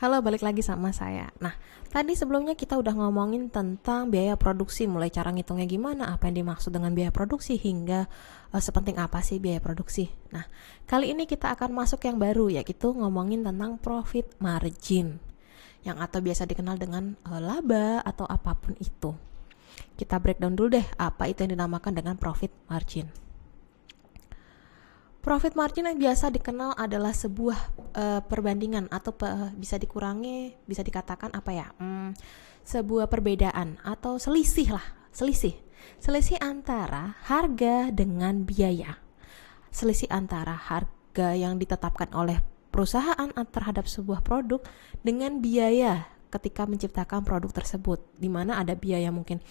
Halo, balik lagi sama saya. Nah, tadi sebelumnya kita udah ngomongin tentang biaya produksi, mulai cara ngitungnya gimana, apa yang dimaksud dengan biaya produksi, hingga sepenting apa sih biaya produksi. Nah, kali ini kita akan masuk yang baru, yaitu ngomongin tentang profit margin, yang atau biasa dikenal dengan laba atau apapun itu. Kita breakdown dulu deh, apa itu yang dinamakan dengan profit margin. Profit margin yang biasa dikenal adalah sebuah perbandingan atau bisa dikurangi, bisa dikatakan apa ya? Sebuah perbedaan atau selisih antara harga dengan biaya. Selisih antara harga yang ditetapkan oleh perusahaan terhadap sebuah produk dengan biaya ketika menciptakan produk tersebut, di mana ada biaya mungkin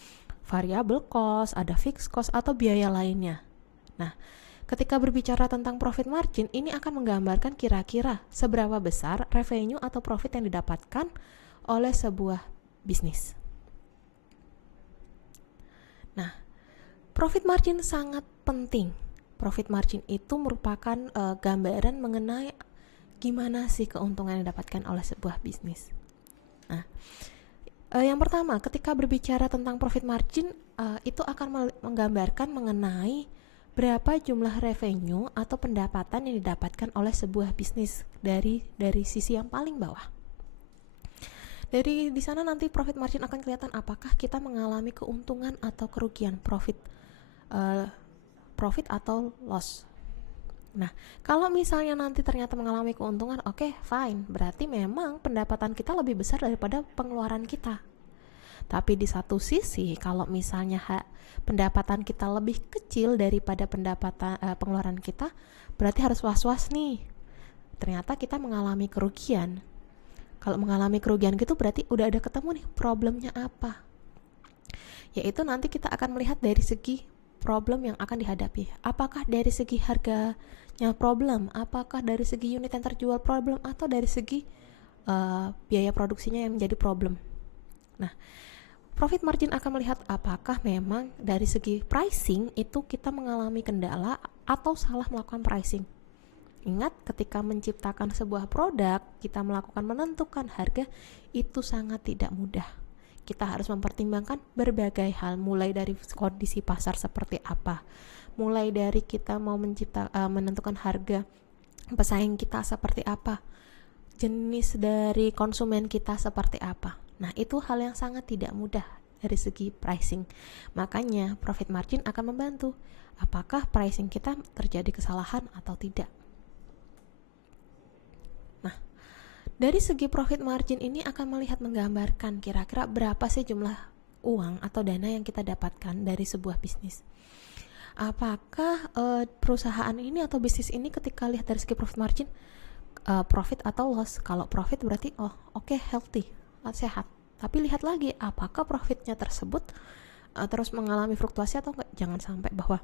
variable cost, ada fixed cost atau biaya lainnya. Nah, ketika berbicara tentang profit margin, ini akan menggambarkan kira-kira seberapa besar revenue atau profit yang didapatkan oleh sebuah bisnis. Nah, profit margin sangat penting. Profit margin itu merupakan gambaran mengenai gimana sih keuntungan yang didapatkan oleh sebuah bisnis. Nah, yang pertama, ketika berbicara tentang profit margin, itu akan menggambarkan mengenai berapa jumlah revenue atau pendapatan yang didapatkan oleh sebuah bisnis dari sisi yang paling bawah. Di sana nanti profit margin akan kelihatan apakah kita mengalami keuntungan atau kerugian, profit atau loss. Nah, kalau misalnya nanti ternyata mengalami keuntungan, oke, fine, berarti memang pendapatan kita lebih besar daripada pengeluaran kita. Tapi di satu sisi, kalau misalnya pendapatan kita lebih kecil daripada pengeluaran kita, berarti harus was-was nih. Ternyata kita mengalami kerugian. Kalau mengalami kerugian gitu berarti udah ada ketemu nih problemnya apa. Yaitu nanti kita akan melihat dari segi problem yang akan dihadapi. Apakah dari segi harganya problem, apakah dari segi unit yang terjual problem, atau dari segi biaya produksinya yang menjadi problem. Nah, profit margin akan melihat apakah memang dari segi pricing itu kita mengalami kendala atau salah melakukan pricing. Ingat, ketika menciptakan sebuah produk, kita menentukan harga itu sangat tidak mudah. Kita harus mempertimbangkan berbagai hal, mulai dari kondisi pasar seperti apa, mulai dari kita mau menentukan harga pesaing kita seperti apa, jenis dari konsumen kita seperti apa. Nah, itu hal yang sangat tidak mudah dari segi pricing. Makanya profit margin akan membantu apakah pricing kita terjadi kesalahan atau tidak. Nah, dari segi profit margin ini akan menggambarkan kira-kira berapa sih jumlah uang atau dana yang kita dapatkan dari sebuah bisnis. Apakah perusahaan ini atau bisnis ini ketika lihat dari segi profit margin, profit atau loss? Kalau profit berarti oke, healthy, sehat. Tapi lihat lagi apakah profitnya tersebut terus mengalami fluktuasi atau enggak. Jangan sampai bahwa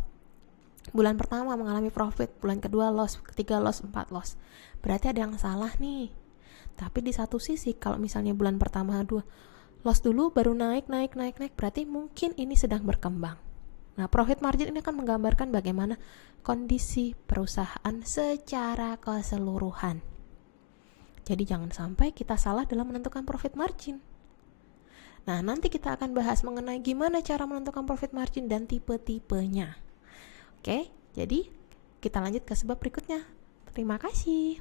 bulan pertama mengalami profit, bulan kedua loss, ketiga loss, 4 loss. Berarti ada yang salah nih. Tapi di satu sisi kalau misalnya bulan pertama 2 loss dulu baru naik, berarti mungkin ini sedang berkembang. Nah, profit margin ini akan menggambarkan bagaimana kondisi perusahaan secara keseluruhan. Jadi jangan sampai kita salah dalam menentukan profit margin. Nah, nanti kita akan bahas mengenai gimana cara menentukan profit margin dan tipe-tipenya. Oke, jadi kita lanjut ke sebab berikutnya. Terima kasih.